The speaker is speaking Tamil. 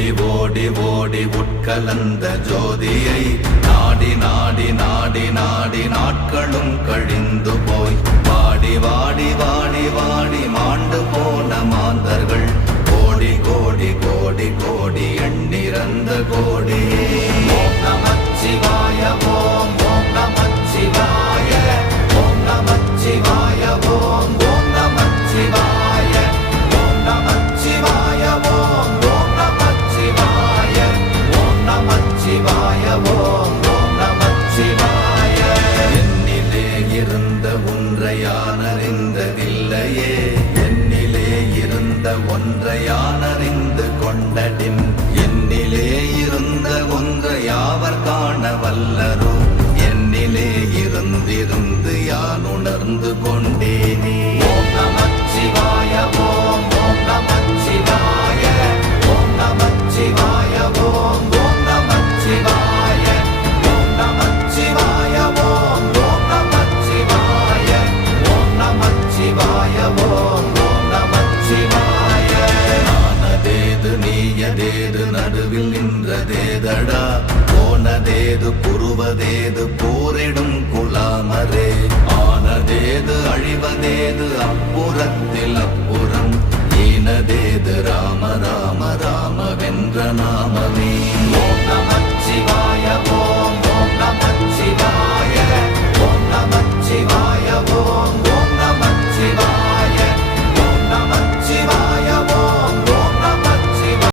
ஓடி ஓடி ஓடி உட்கலந்த ஜோதியை நாடி நாடி நாடி நாடி நாட்களும் கழிந்து போய் வாடி வாடி வாடி வாடி மாண்டு போன மாந்தர்கள் கோடி கோடி கோடி கோடி எண்ணிறந்த கோடியே. ஓம் நமச்சிவாய ஓம் ஓம் நமச்சிவாய ஓம் நமச்சிவாய ஓம் ஓம் நமச்சிவாய ஓம் நமச்சிவாய ஓம் ஓம் நமச்சிவாய ஓம் நமச்சிவாய ஓம் ஓம் நமச்சிவாய. என்னிலே இருந்த ஒன்றை யான் அறிந்ததில்லையே, என்னிலே இருந்த ஒன்றை யான் அறிந்து கொண்டடின், என்னிலே இருந்த ஒன்றை யாவர் காண வல்லரோ, என்னிலே இருந்திருந்து யான் உணர்ந்து கொண்டேனே. ஓம் நமச்சிவாய ஓம் ஓம் நமச்சிவாய ஓம் நமச்சிவாய ஓம் ஓம் நமச்சிவாய ஓம் நமச்சிவாய ஓம் ஓம் நமச்சிவாய ஓம் நமச்சிவாய ஓம் ஓம் நமச்சிவாய. நானதேது நீயதேது நடுவில் நின்றதேதடா, போனதேது புருவதேது போரிடும் குலாமரே, ஆனதேது அழிவதேது அப்புறத்தில் அப்புறம், ஈனதேது ராம ராம ராம வென்ற நாம